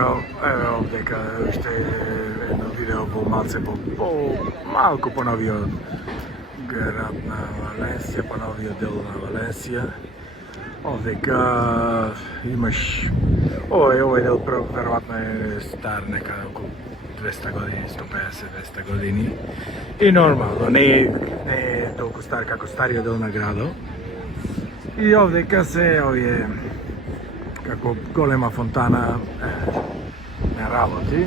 Evo ovdje уште едно видео малку поновио град на Валенсија, поновио дел на Валенсија. Овдека имаш овој дел веројатно е стар некаде околу 200 години, 150-200 години. И нормално, не е толку стар како стариот дел на градот. И овдека се овие како голема фонтана не работи,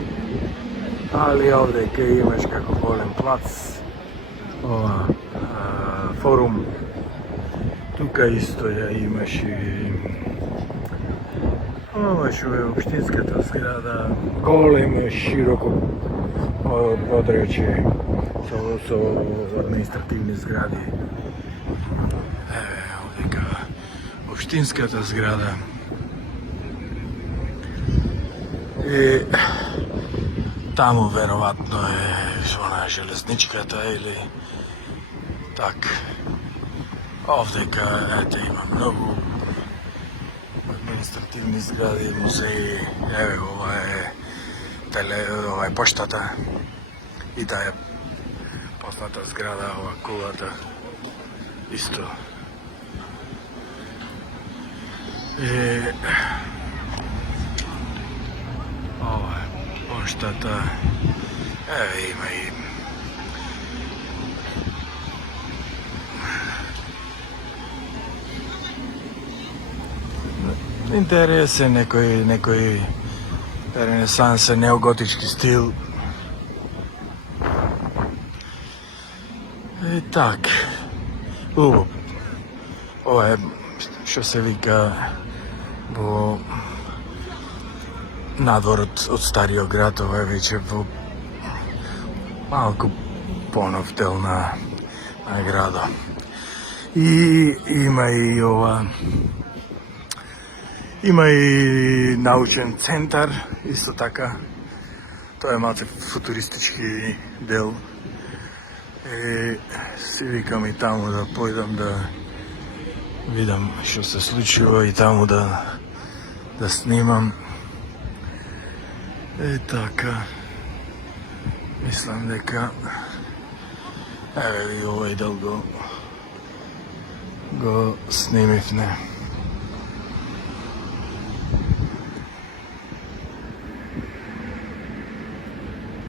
али овдека имаш како голем плац, ова форум. Тука исто ја имаш и ова што е општинската зграда, големо широко подречје со административни згради. Еве овдека општинската зграда. И таму веројатно е она железничката или так. Овдека ете има многу административни згради, музеи. Еве ова е поштата и таа е позната зграда, ова кулата исто. Ова е поштата. Еве има и интересен некој ренесансен неоготички стил. И так. Ова е што се вика во надворот од стариот град, ова е веќе во малку понов дел на градот. И има и научен центар, исто така. Тоа е малце футуристички дел. Си викам и таму да појдам да видам што се случува и таму да снимам. Така. Мислам дека еве и овој дел го снимивме.